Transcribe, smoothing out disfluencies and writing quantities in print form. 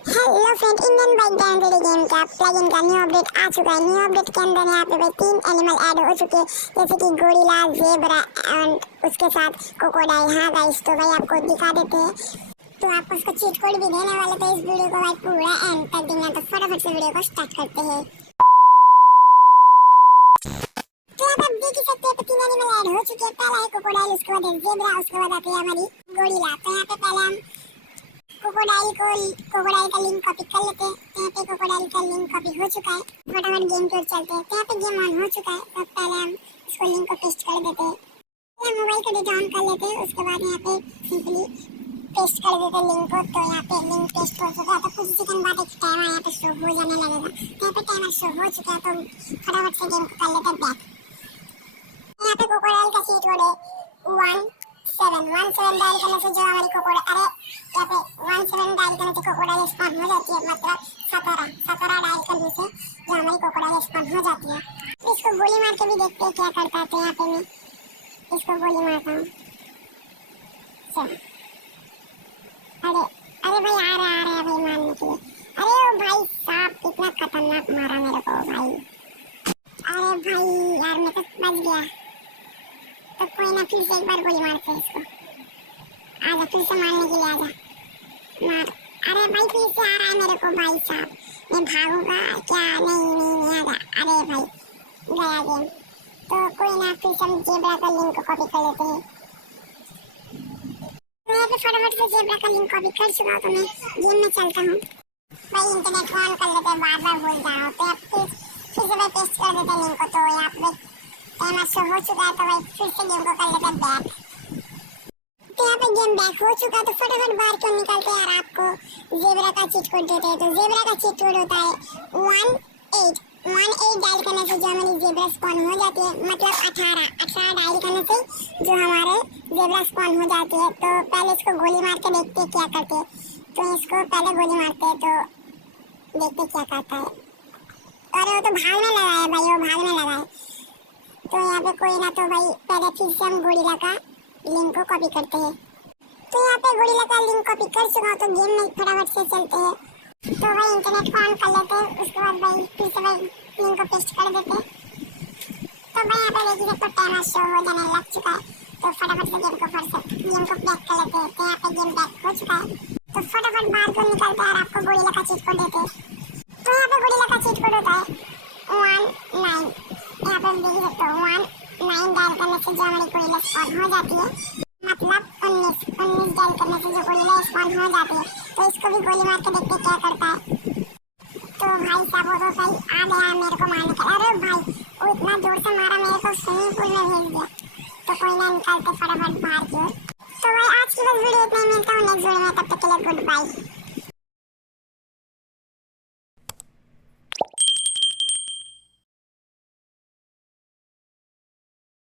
Hello friend, Indian bike guarantee game का plugin का new update आ चुका है। न्यू अपडेट के अंदर यहाँ पे भाई 3 एनिमल ऐड हो चुके हैं, जैसे कि गोरिल्ला, ज़ेब्रा एंड उसके साथ क्रोकोडाइल। हाँ गाइस, तो भाई आपको दिखा देते हैं। तो आपको उसका चीट कोड भी देने वाले, तो इस वीडियो को भाई पूरा एंड तक देखना। तो फटाफट से वीडियो को स्टार्ट करते हैं। तो यहाँ पे आप देख ही सकते हैं 3 एनिमल ऐड हो चुके हैं। पहला है क्रोकोडाइल, उसके बाद है ज़ेब्रा, उसके बाद आती है हमारी गोरिल्ला। तो यहाँ पे पहले हम क्रोकोडाइल का लिंक कॉपी कर लेते हैं। तो यहाँ पे क्रोकोडाइल का लिंक कॉपी हो चुका है। फटाफट गेम की ओर चलते हैं। तो यहाँ पे गेम ऑन हो चुका है। तो पहले हम इसको लिंक को पेस्ट कर देते हैं। पहले मोबाइल को डेटा ऑन कर लेते हैं। उसके बाद यहाँ पे सिंपली पेस्ट कर देते हैं लिंक को। तो यहाँ पे लिंक पेस्ट हो चुका है। तो कुछ सेकंड बाद एक टाइमर यहाँ पे शो हो जाने लगेगा। तो यहाँ पे टाइमर शो हो चुका है। तो फटाफट से गेम को कर लेते हैं बैक। यहाँ पे क्रोकोडाइल का सीट कोड है 1717 डायल करने से जो हमारी क्रोकोडाइल, अरे यहाँ पे 17 डायल करने से क्रोकोडाइल स्पॉन हो जाती है। मतलब 17 डायल करने से जो हमारी क्रोकोडाइल स्पॉन हो जाती है। तो इसको गोली मार के भी देखते हैं क्या करता है। तो यहाँ पे मैं इसको गोली मारता हूँ। चलो, अरे अरे भाई आ रहा है भाई मारने के लिए। अरे ओ भाई साहब, कितना खतरनाक मारा मेरे को भाई। अरे भाई यार, मैं तो बच गया। तो कोई ना, फिर से एक बार गोली मारते हैं इसको। आजा, फिर से मारने के लिए आजा, मार। अरे भाई फिर से आ रहा है मेरे को भाई साहब। मैं भागूंगा क्या? नहीं आजा। अरे भाई गया गेम। तो कोई ना, फिर से हम ज़ेब्रा का लिंक को कॉपी कर लेते हैं। तो यहाँ पे फटाफट से ज़ेब्रा का लिंक कॉपी कर चुका हूँ। तो मैं गेम में चलता हूँ। भाई इंटरनेट ऑन कर लेते हैं, बार भूल जा रहा हूँ। तो अब फिर से भाई पेस्ट कर देते हैं लिंक को। तो यहाँ पे टाइमर शो हो चुका है। तो भाई फिर से गेम को कर लेते हैं बैक। तो यहाँ पे गेम बैक हो चुका है। तो फटाफट बाहर क्यों निकलते हैं यार। आपको ज़ेब्रा का चीट कोड देते हैं। तो ज़ेब्रा का चीट कोड होता है 18 डायल करने से जो हमारी ज़ेब्रा स्पॉन हो जाती है। मतलब 18 डायल करने से जो हमारे ज़ेब्रा स्पॉन हो जाती है। तो पहले इसको गोली मार के देखते हैं क्या करते हैं। तो इसको पहले गोली मारते हैं, तो देखते क्या करता है। अरे वो तो भागने लगा है भाई, वो भागने लगा है। तो यहाँ पे कोई ना, तो भाई पहले फिर से हम गोरिल्ला का लिंक को कॉपी करते हैं। तो यहाँ पे गोरिल्ला का लिंक कॉपी कर चुका हूँ। तो गेम में फटाफट से चलते हैं। तो भाई इंटरनेट को ऑन कर लेते हैं। उसके बाद भाई फिर से भाई लिंक को पेस्ट कर देते हैं। तो भाई यहाँ पे देखिए तो टाइमर शो हो जाने लग चुका है। तो फटाफट से गेम को बैक कर लेते हैं। तो यहाँ पे गेम बैक हो चुका है। तो फटाफट बाहर को निकलते हैं और आपको गोरिल्ला का चीट कोड देते हैं। तो यहाँ पे गोरिल्ला का चीट कोड होता है 19। यहाँ पे हम देख सकते हो 19 डायल करने से जो हमारी गोरिल्ला स्पॉन हो जाती है। मतलब 19 डायल करने से जो गोरिल्ला स्पॉन हो जाती है। तो इसको भी गोली मार के देखते क्या करता है। तो भाई साहब वो तो भाई आ गया मेरे को मारने के। अरे भाई वो इतना जोर से मारा मेरे को, स्विमिंग पूल में भेज दिया। तो कोई ना, निकलते फटाफट बाहर की ओर। तो भाई आज की बस वीडियो इतना ही। मिलता हूँ नेक्स्ट वीडियो में, तब तक के लिए गुड बाय।